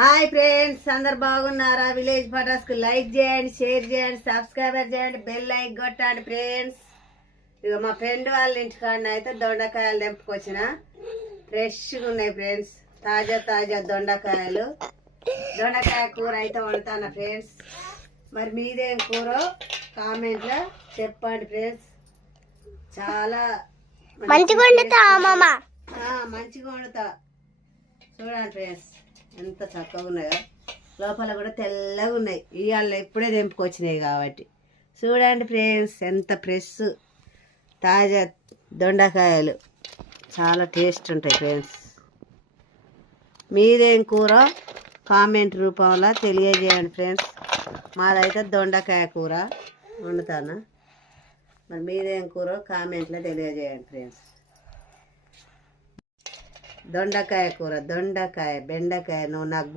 Hi friends, అందరు బాగున్నారా? Village పటాస్కు like చేయండి, షేర్ చేయండి, సబ్స్క్రైబర్ చేయండి, బెల్ లైక్ కొట్టండి ఫ్రెండ్స్. ఇక మా ఫ్రెండ్ వాళ్ళ ఇంటికాడ అయితే దొండకాయలు తెంపుకొచ్చిన ఫ్రెష్గా ఉన్నాయి ఫ్రెండ్స్. తాజా తాజా దొండకాయలు. దొండకాయ కూర అయితే వండుతాను ఫ్రెండ్స్. మరి మీదేం కూర కామెంట్లో చెప్పండి ఫ్రెండ్స్. చాలా మంచిగా వండుతా. చూడండి ఫ్రెండ్స్, ఎంత చక్కగా ఉన్నాయో. లోపల కూడా తెల్లగా ఉన్నాయి. ఇవాళ ఇప్పుడే తెంపుకొచ్చినాయి కాబట్టి చూడండి ఫ్రెండ్స్, ఎంత ఫ్రెష్ తాజా దొండకాయలు. చాలా టేస్ట్ ఉంటాయి ఫ్రెండ్స్. మీదేం కూర కామెంట్ రూపంలో తెలియజేయండి ఫ్రెండ్స్. మాదైతే దొండకాయ కూర వండుతాను. మరి మీదేం కూర కామెంట్లో తెలియజేయండి ఫ్రెండ్స్. దొండకాయ కూర, దొండకాయ, బెండకాయ, నువ్వు నాకు